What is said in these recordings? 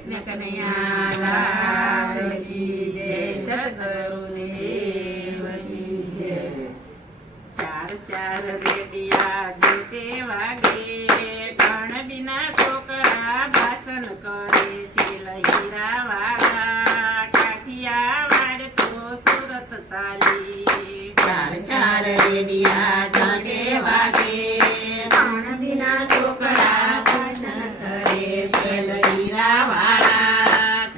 કૃષ્ણ કનૈયા લાલ કી જય, સદગુરુદેવની જય। ચાર ચાર રેડિયા જોતે વાગે, પણ બિના છોકરા ભાષણ કરે છે લહીરા વાળા, કાઠિયાવાડ તો સુરત સાલી। ચાર ચાર રેડિયા જોતે વાગે, પણ બિના છોકરા ભાષણ કરે છે લહીરા વાળા,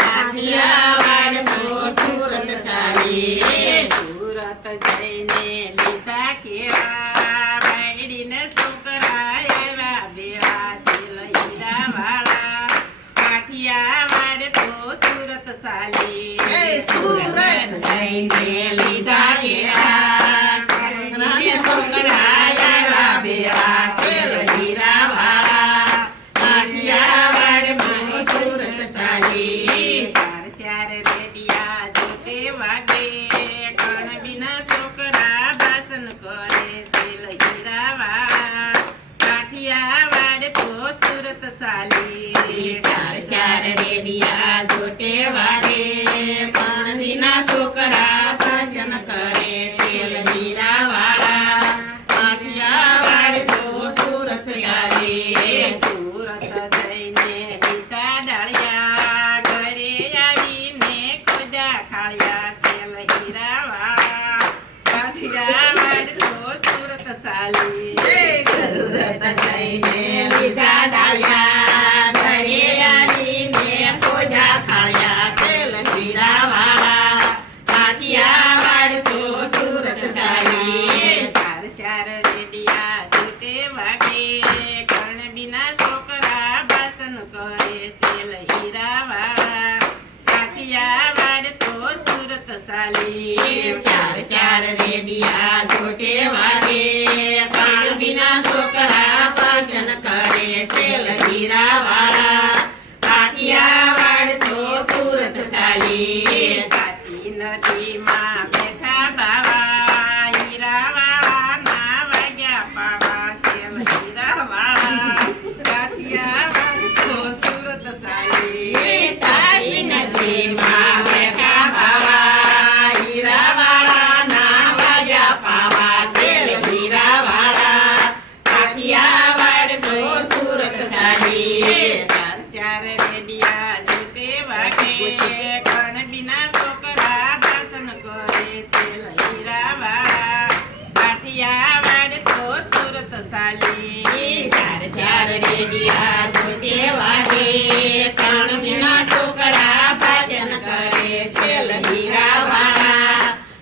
કાઠિયાવાડ તો સુરત સાલી। સુરત જઈને લીધા કેવા, બાયડીને છોકરા એવા બેવા છે લહીરા વાળા, કાઠિયાવાડ તો સુરત સાલી। સુરત જઈને લીધા કેવા, બાયડીને છોકરા એવા બેવા છે લહીરા વાળા, કાઠિયાવાડ તો સુરત સાલી। ચાર ચાર રેડિયા જોતે વાગે, પણ બિના છોકરા ભાષણ કરે છે લહીરા વાળા, કાઠિયાવાડ તો સુરત સાલી। ચાર ચાર રેડિયા જોતે વાગે, પણ વિના છોકરા ભાષણ કરે છે લહીરા વાળા, કાઠિયાવાડ તો સુરત સાલી। સુરત જઈને લીધા ડાળિયા, ઘરે આવીને ખોજા ખાળિયા છે લહીરા વાળા, કાઠિયાવાડ તો સુરત સાલી। સુરત જઈને લીધા ડાળિયા, ઘરે આવીને ખોજા ખાળિયા છે લહીરા વાળા, કાઠિયાવાડ તો સુરત સાલી। ચાર ચાર રેડિયા જોતે વાગે, કણ બિના છોકરા ભાષણ કરે છે લહીરા વાળા, કાઠિયાવાડ તો સુરત સાલી। ચાર ચાર રેડિયા જોતે વાગે, પણ વિના છોકરા ભાષણ કરે છે લહીરા વાળા, કાઠિયાવાડ તો સુરત સાલી। કાઠી નદીમાં બેઠા બાવા, હીરાવાળાના વાગ્યા પાવા છે લહીરા વાળા, કાઠિયાવાડ તો સુરત સાલી। તાપી નદીમાં બેઠા બાવા, હીરાવાળાના વાગ્યા પાવા છે લહીરા વાળા, કાઠિયાવાડ તો સુરત સાલી। ચાર ચાર રેડિયા જોતે વાગે, કણ બિના છોકરા ભાષણ કરે છે લહીરા વાળા, કાઠિયાવાડ તો સુરત સાલી। ચાર ચાર રેડિયા જોતે વાગે, પણ વિના છોકરા ભાષણ કરે છે લહીરા વાળા,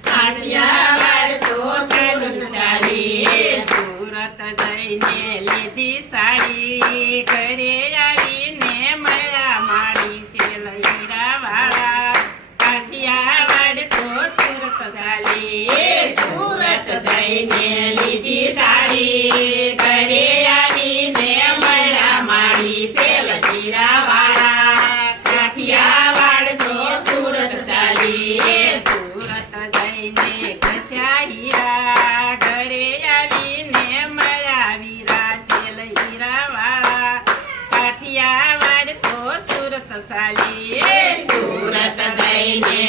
કાઠિયાવાડ તો સુરત સાલી। સુરત જઈને લીધી સાડી, ઘરે આવીને મળ્યા માડી છે લહીરા વાળા, કાઠિયાવાડ તો સુરત સાલી। સુરત જઈને લીધી સાડી, ઘરે આવીને મળ્યા માડી છે લહીરા વાળા, કાઠિયાવાડ તો સુરત સાલી। સુરત જઈને ઘસ્યા હીરા, ઘરે આવીને મળ્યા વીરા છે લહીરા વાળા, કાઠિયાવાડ તો સુરત સાલી। સુરત જઈને